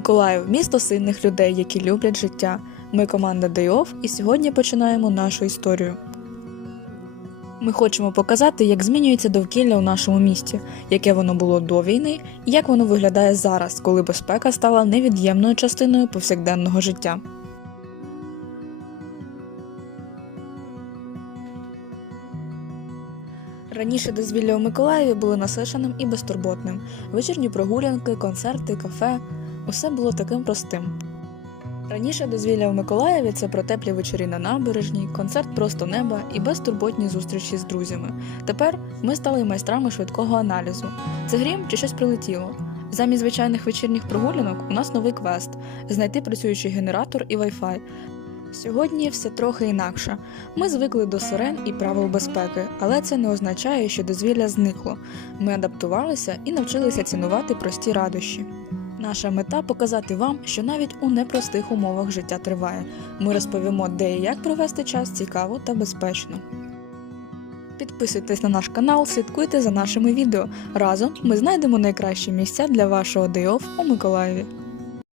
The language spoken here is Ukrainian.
Миколаїв місто сильних людей, які люблять життя. Ми команда Off і сьогодні починаємо нашу історію. Ми хочемо показати, як змінюється довкілля у нашому місті, яке воно було до війни, і як воно виглядає зараз, коли безпека стала невід'ємною частиною повсякденного життя. Раніше дозвілля у Миколаєві було насиченим і безтурботним. Вечірні прогулянки, концерти, кафе усе було таким простим. Раніше дозвілля у Миколаєві це про теплі вечорі на набережній, концерт просто неба і безтурботні зустрічі з друзями. Тепер ми стали майстрами швидкого аналізу. Це грім чи щось прилетіло. Замість звичайних вечірніх прогулянок у нас новий квест знайти працюючий генератор і Wi-Fi. Сьогодні все трохи інакше. Ми звикли до сирен і правил безпеки, але це не означає, що дозвілля зникло. Ми адаптувалися і навчилися цінувати прості радощі. Наша мета показати вам, що навіть у непростих умовах життя триває. Ми розповімо, де і як провести час цікаво та безпечно. Підписуйтесь на наш канал, слідкуйте за нашими відео. Разом ми знайдемо найкращі місця для вашого Дейоф у Миколаєві.